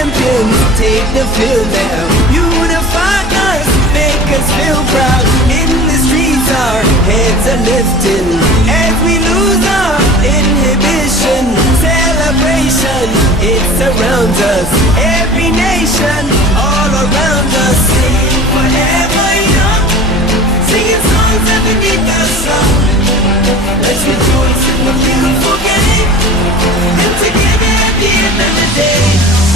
champions take the field now. Unify us, make us feel proud. In the streets our heads are lifting as we lose our inhibition. Celebration, it surrounds us. Every nation, all around us. Sing forever young, singing songs underneath the sun. Let's rejoice in the beautiful game, and together at the end of the day,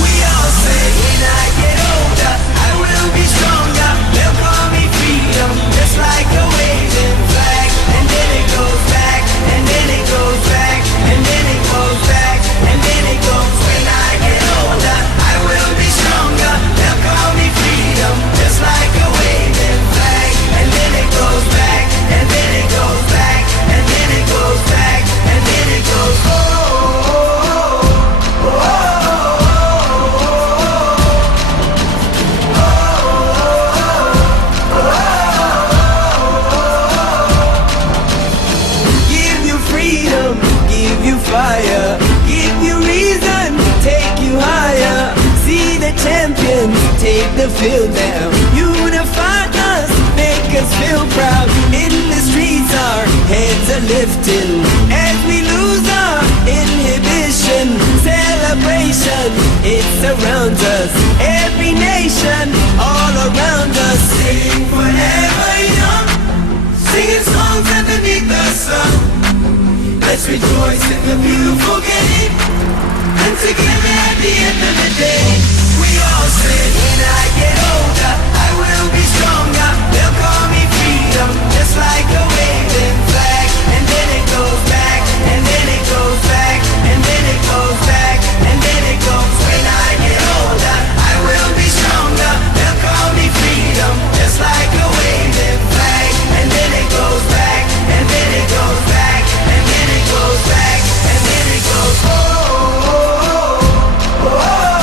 we all say, when I get older, I will be stronger. They'll call me freedom, just like a waving flag. And then it goes back, and then it goes back, and then it goes back, and then it goes. When I get older, I will be stronger. They'll call me freedom, just like a waving flag. And then it goes back, and then it goes back, and then it goes back, and then it goes. Oh, oh, oh, give you freedom, give you fire, give you reason, take you higher. See the champions take the field now. Unify us, make us feel proud. In the streets our heads are lifting as we lose our inhibition. Celebration, it surrounds us. Every nation, all around us. Sing forever young, singing songs underneath the sun. Let's rejoice in the beautiful game, and together at the end of the day, we all say, when I get older, I will be stronger. They'll call me freedom, just like a waving flag. And then it goes back, and then it goes back, and then it goes back, and then it goes. When I get older, I will be stronger. They'll call me freedom, just like a waving flag. And then it goes back, and then it goes back, and then it goes back, and then it goes. Oh, oh, oh, oh.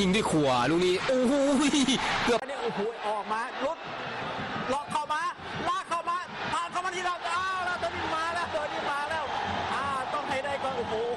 ยิงด้วยขวาลูกนี้โอ้โหเกือบ เนี่ยโอ้โหออกมาลุด